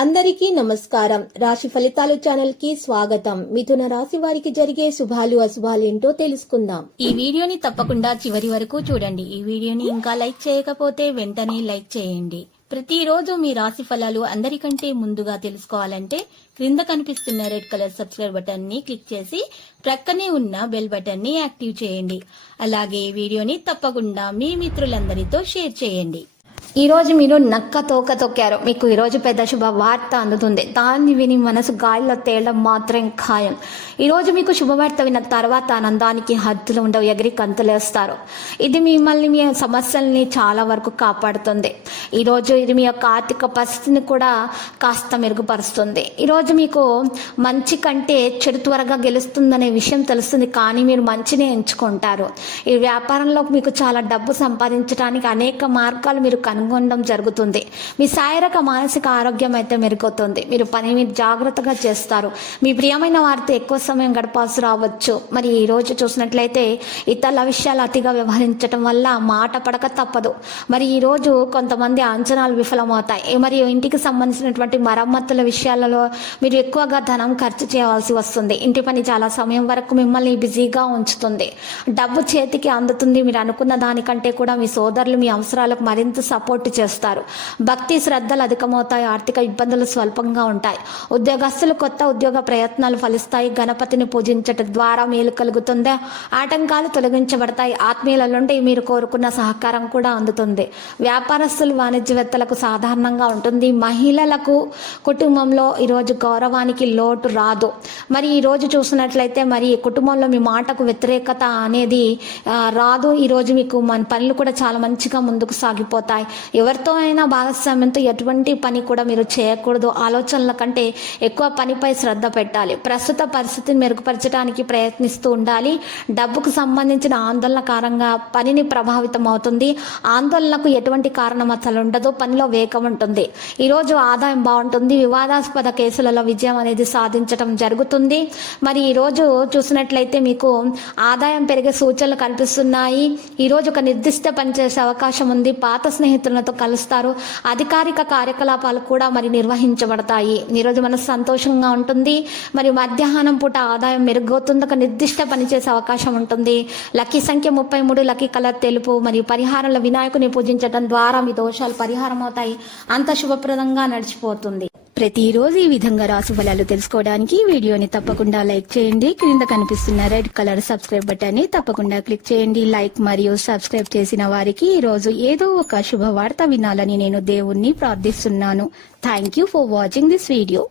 అందరికీ నమస్కారం. రాశి ఫలితాలు ఛానల్ కి స్వాగతం. మిథున రాశి వారికి జరిగే శుభాలు అశుభాలు ఏంటో తెలుసుకుందాం. ఈ వీడియోని తప్పకుండా చివరి వరకు చూడండి. ఈ వీడియోని ఇంకా లైక్ చేయకపోతే వెంటనే లైక్ చేయండి. ప్రతిరోజు మీ రాశి ఫలాలు అందరికంటే ముందుగా తెలుసుకోవాలంటే క్రింద కనిపిస్తున్న రెడ్ కలర్ సబ్స్క్రైబ్ బటన్ ని క్లిక్ చేసి ప్రక్కనే ఉన్న బెల్ బటన్ ని యాక్టివ్ చేయండి. అలాగే ఈ వీడియోని తప్పకుండా మీ మిత్రులందరితో షేర్ చేయండి. ఈ రోజు మీరు నక్క తోక తొక్కారు. మీకు ఈరోజు పెద్ద శుభ వార్త అందుతుంది. దాన్ని విని మనసు గాలిలో తేలడం మాత్రం ఖాయం. ఈరోజు మీకు శుభవార్త విన్న తర్వాత ఆనందానికి హద్దులు ఉండవు, ఎగిరి కంతులేస్తారు. ఇది మిమ్మల్ని మీ సమస్యల్ని చాలా వరకు కాపాడుతుంది. ఈరోజు ఇది మీ యొక్క ఆర్థిక పరిస్థితిని కూడా కాస్త మెరుగుపరుస్తుంది. ఈరోజు మీకు మంచి కంటే చెడు త్వరగా గెలుస్తుందనే విషయం తెలుస్తుంది, కానీ మీరు మంచిని ఎంచుకుంటారు. ఈ వ్యాపారంలో మీకు చాలా డబ్బు సంపాదించడానికి అనేక మార్గాలు మీరు కనుగొనడం జరుగుతుంది. మీ శారీరక మానసిక ఆరోగ్యం అయితే మెరుగవుతుంది. మీరు పని మీద జాగ్రత్తగా చేస్తారు. మీ ప్రియమైన వారితో ఎక్కువ సమయం గడపాల్సి రావచ్చు. మరి ఈ రోజు చూసినట్లయితే ఇతరుల విషయాలు అతిగా వ్యవహరించడం వల్ల మాట పడక తప్పదు. మరి ఈ రోజు కొంతమంది అంచనాలు విఫలమవుతాయి. మరియు ఇంటికి సంబంధించినటువంటి మరమ్మతుల విషయాలలో మీరు ఎక్కువగా ధనం ఖర్చు చేయవలసి వస్తుంది. ఇంటి పని చాలా సమయం వరకు మిమ్మల్ని బిజీగా ఉంచుతుంది. డబ్బు చేతికి అందుతుంది. మీరు అనుకున్న దానికంటే కూడా మీ సోదరులు మీ అవసరాలకు మరింత సపోర్ట్ చేస్తారు. భక్తి శ్రద్ధలు అధికమవుతాయి. ఆర్థిక ఇబ్బందులు స్వల్పంగా ఉంటాయి. ఉద్యోగస్తులు కొత్త ఉద్యోగ ప్రయత్నాలు ఫలిస్తాయి. గణపతిని పూజించడం ద్వారా మేలు కలుగుతుంది. ఆటంకాలు తొలగించబడతాయి. ఆత్మీయుల నుండి మీరు కోరుకున్న సహకారం కూడా అందుతుంది. వ్యాపారస్తులు వాణిజ్యవేత్తలకు సాధారణంగా ఉంటుంది. మహిళలకు కుటుంబంలో ఈరోజు గౌరవానికి లోటు రాదు. మరి ఈరోజు చూసినట్లయితే మరి కుటుంబంలో మీ మాటకు వ్యతిరేకత అనేది రాదు. ఈరోజు మీకు మన పనులు కూడా చాలా మంచిగా ముందుకు సాగిపోతాయి. ఎవరితో అయినా భాగస్వామ్యంతో ఎటువంటి పని కూడా మీరు చేయకూడదు. ఆలోచనల కంటే ఎక్కువ పనిపై శ్రద్ధ పెట్టాలి. ప్రస్తుత పరిస్థితిని మెరుగుపరచడానికి ప్రయత్నిస్తూ ఉండాలి. డబ్బుకు సంబంధించిన ఆందోళన కారణంగా పనిని ప్రభావితం అవుతుంది. ఆందోళనకు ఎటువంటి కారణం అసలు ఉండదు. పనిలో వేగం ఉంటుంది. ఈరోజు ఆదాయం బాగుంటుంది. వివాదాస్పద కేసులలో విజయం అనేది సాధించడం జరుగుతుంది. మరి ఈరోజు చూసినట్లయితే మీకు ఆదాయం పెరిగే సూచనలు కనిపిస్తున్నాయి. ఈరోజు ఒక నిర్దిష్ట పని చేసే అవకాశం ఉంది. పాత స్నేహితులతో కలుస్తారు. అధికారిక కార్యకలాపాలు కూడా మరి నిర్వహించబడతాయి. ఈరోజు మనసు సంతోషంగా ఉంటుంది. మరి మధ్యాహ్నం పూట ఆదాయం మెరుగవుతుంది. ఒక నిర్దిష్ట పని చేసే అవకాశం ఉంటుంది. లక్కీ సంఖ్య 33, లక్కీ కలర్ తెలుపు. మరియు పరిహారంలో వినాయకుని పూజించడం ద్వారా మీ దోషాలు పరిహారం అవుతాయి. అంత శుభప్రదంగా నడిచిపోతుంది. ప్రతిరోజు ఈ విధంగా రాశి ఫలాలు తెలుసుకోవడానికి వీడియోని తప్పకుండా లైక్ చేయండి. క్రింద కనిపిస్తున్న రెడ్ కలర్ సబ్స్క్రైబ్ బటన్ ని తప్పకుండా క్లిక్ చేయండి. లైక్ మరియు సబ్స్క్రైబ్ చేసిన వారికి ఈ రోజు ఏదో ఒక శుభవార్త వినాలని నేను దేవుణ్ణి ప్రార్థిస్తున్నాను. Thank you for watching this video.